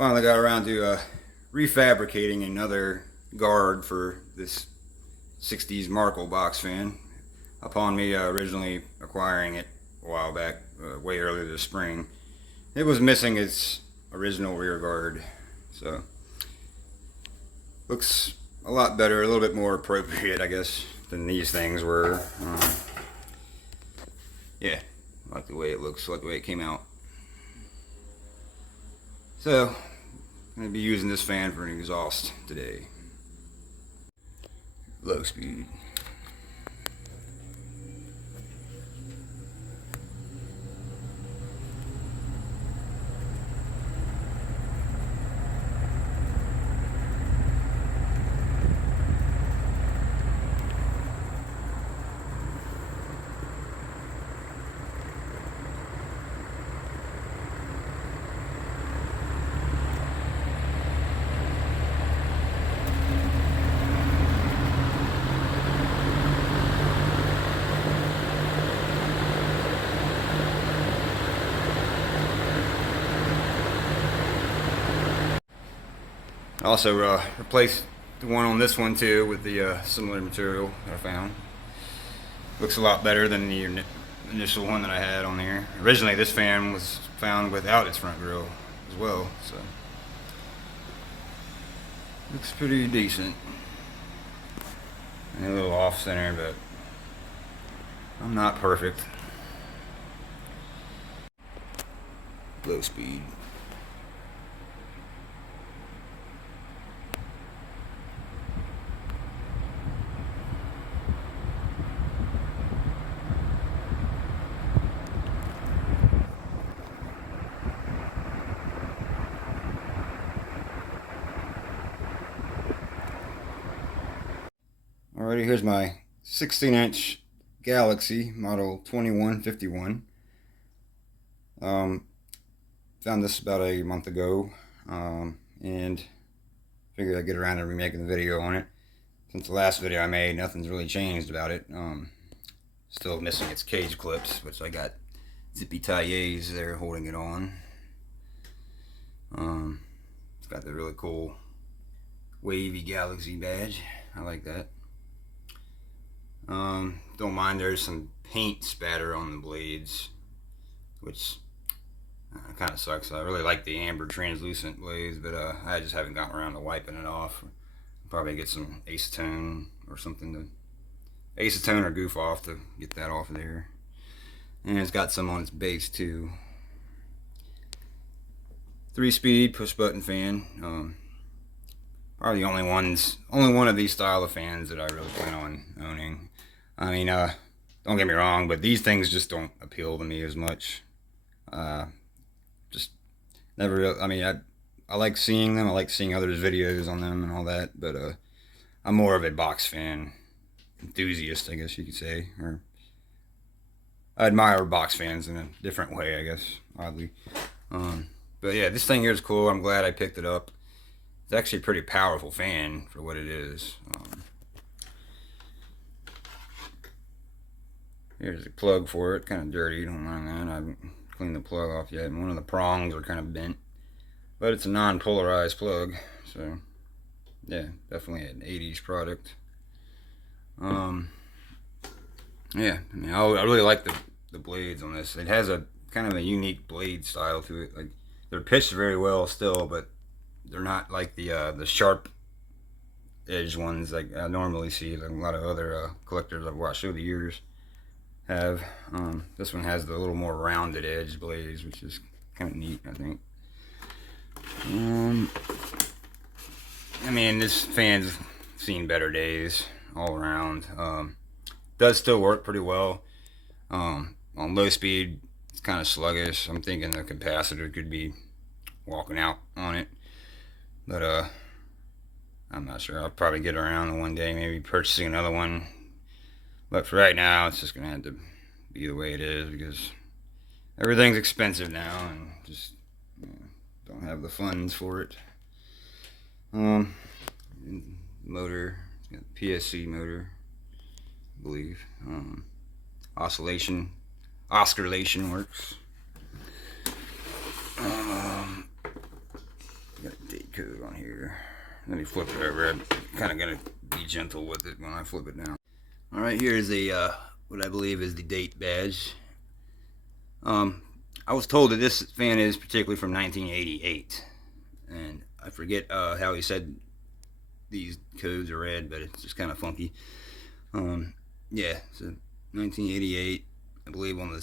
Finally got around to refabricating another guard for this 60s Markle box fan. Upon me originally acquiring it a while back, way earlier this spring, it was missing its original rear guard. So, looks a lot better, a little bit more appropriate, I guess, than these things were. Yeah, I like the way it looks, I like the way it came out. So, I'm going to be using this fan for an exhaust today. Low speed. I also replaced the one on this one too with the similar material that I found. Looks a lot better than the initial one that I had on there. Originally this fan was found without its front grille as well, so looks pretty decent. And a little off center, but I'm not perfect. Low speed. Alrighty, here's my 16-inch Galaxy model 2151. Found this about a month ago, and figured I'd get around to remaking the video on it. Since the last video I made, nothing's really changed about it. Still missing its cage clips, which I got zippy tailles there holding it on. It's got the really cool wavy Galaxy badge. I like that. Don't mind there's some paint spatter on the blades, which kind of sucks. I really like the amber translucent blades, but I just haven't gotten around to wiping it off. Probably get some acetone or something to acetone or goof off to get that off of there. And it's got some on its base too. 3-speed push button fan. Probably the only one of these style of fans that I really plan on owning. I mean, don't get me wrong, but these things just don't appeal to me as much. Just never really, I mean, I like seeing them. I like seeing others' videos on them and all that, but I'm more of a box fan enthusiast, I guess you could say. Or I admire box fans in a different way, I guess, oddly. But yeah, this thing here is cool. I'm glad I picked it up. It's actually a pretty powerful fan for what it is. Here's a plug for it. Kind of dirty, don't mind that. I haven't cleaned the plug off yet. And one of the prongs are kind of bent. But it's a non-polarized plug. So, yeah, definitely an 80s product. Yeah, I mean, I really like the blades on this. It has a kind of a unique blade style to it. Like, they're pitched very well still, but they're not like the sharp edge ones like I normally see, like a lot of other collectors I've watched over the years have. This one has the little more rounded edge blades, which is kind of neat, I think. I mean, this fan's seen better days all around. Does still work pretty well. On low speed, it's kind of sluggish. I'm thinking the capacitor could be walking out on it. But I'm not sure. I'll probably get around to one day, maybe purchasing another one. But for right now, it's just gonna have to be the way it is because everything's expensive now, and just don't have the funds for it. Motor, it's got a PSC motor, I believe. Oscillation works. code on here. Let me flip it over. I'm kind of gonna be gentle with it when I flip it down. All right, here's a what I believe is the date badge. I was told that this fan is particularly from 1988, and I forget how he said these codes are read, but it's just kind of funky. Yeah, so 1988, I believe on the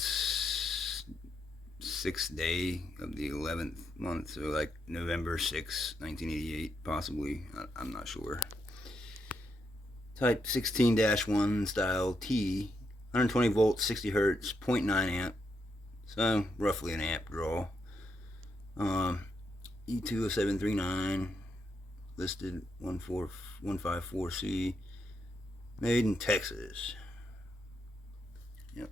6th day of the 11th month, so like November 6, 1988, possibly. I'm not sure. Type 16-1 style T, 120 volts, 60 hertz, 0.9 amp, so roughly an amp draw. E20739, listed 154C, made in Texas. Yep.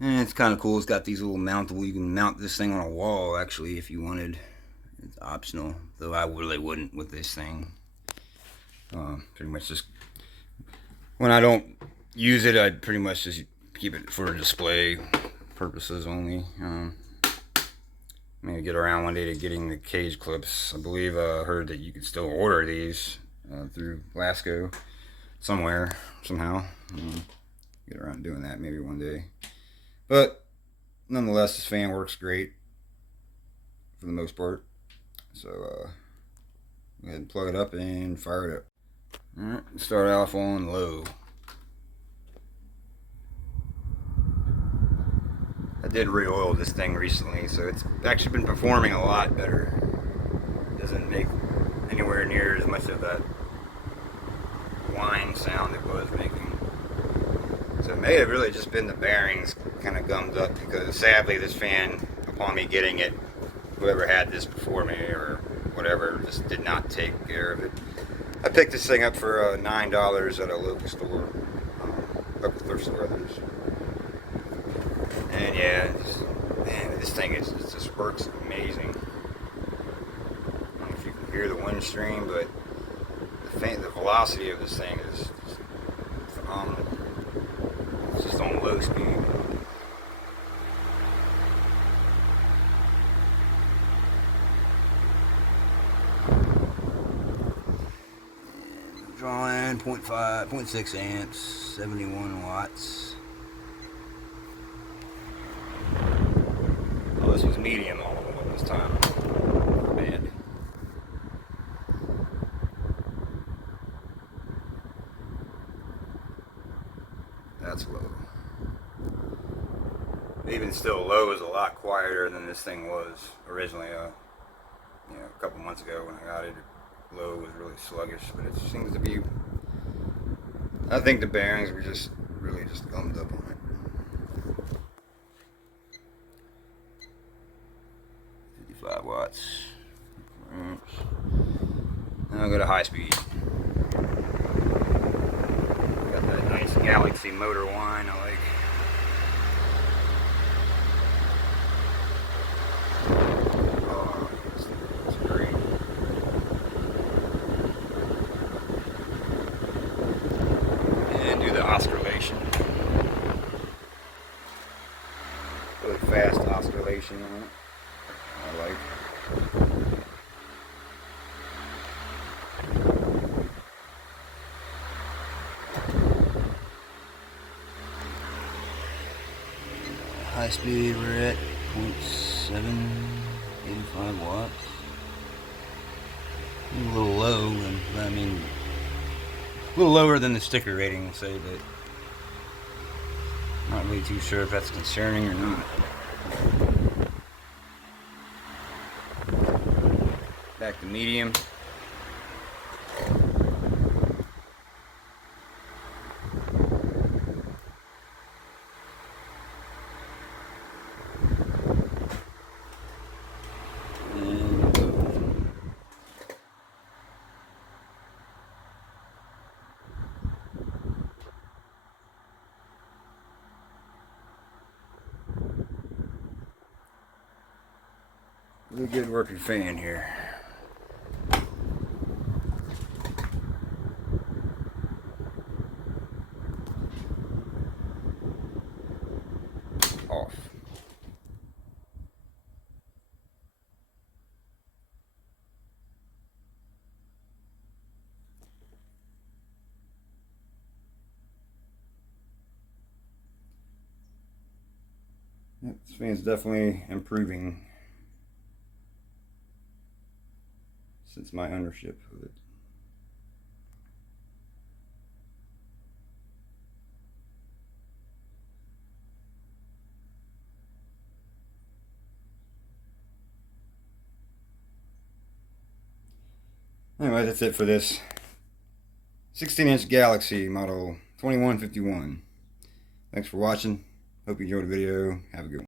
And it's kind of cool. It's got these little mountable. You can mount this thing on a wall, actually, if you wanted. It's optional, though I really wouldn't with this thing. Pretty much just when I don't use it, I pretty much just keep it for display purposes only. Maybe get around one day to getting the cage clips. I believe I heard that you could still order these through Lasco somewhere, somehow. Get around doing that maybe one day. But nonetheless, this fan works great for the most part. So go ahead and plug it up and fire it up. Alright, start off on low. I did re-oil this thing recently, so it's actually been performing a lot better. It doesn't make anywhere near as much of that whine sound it was making. So it may have really just been the bearings kind of gummed up, because sadly this fan, upon me getting it, whoever had this before me or whatever just did not take care of it. I picked this thing up for $9 at a local store, local thrift store, others. And yeah, man, this thing it just works amazing. I don't know if you can hear the wind stream, but the velocity of this thing is just phenomenal. It's just on low speed. Drawing 0.6 amps, 71 watts. Oh, this was medium all this time. Bad. That's low. Even still, low is a lot quieter than this thing was originally. A couple months ago when I got it. Low was really sluggish, but it seems to be. I think the bearings were just really just gummed up on it. 55 watts. Now I'll go to high speed. Got that nice Galaxy motor whine I like. Oscillation. Really fast oscillation on it. I like. High speed, we're at 0.785 watts. A little low, I mean, a little lower than the sticker rating will say, but not really too sure if that's concerning or not. Back to medium. Really good working fan here. Off. Yep, this fan's definitely improving since my ownership of it. Anyway, that's it for this 16-inch Galaxy model 2151. Thanks for watching. Hope you enjoyed the video. Have a good one.